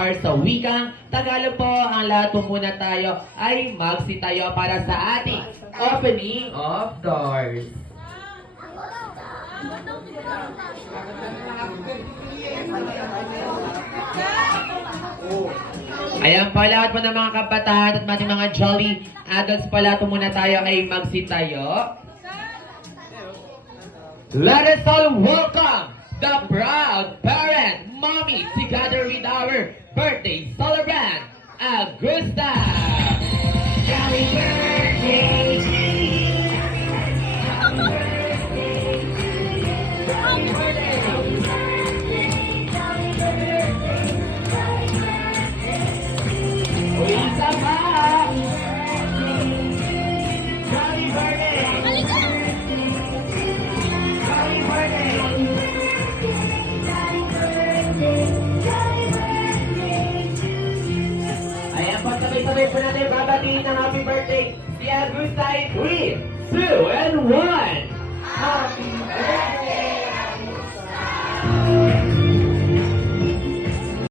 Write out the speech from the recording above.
or sa wikang Tagalog po, ang lahat po muna tayo ay magsitayo para sa ating opening of doors. Ayan po, lahat po ng mga kabataan at mga jolly adults po, lahat po muna tayo ay magsitayo. Let us all welcome the proud parent, mommy, together with our birthday celebrant, Augusta. Happy birthday to you. Happy birthday to you. Happy birthday. Happy birthday. Happy birthday. Isa pa. Happy birthday. Ayan po, sabay-sabay po natin babatiin ng happy birthday si Augusta in 3, 2, and 1.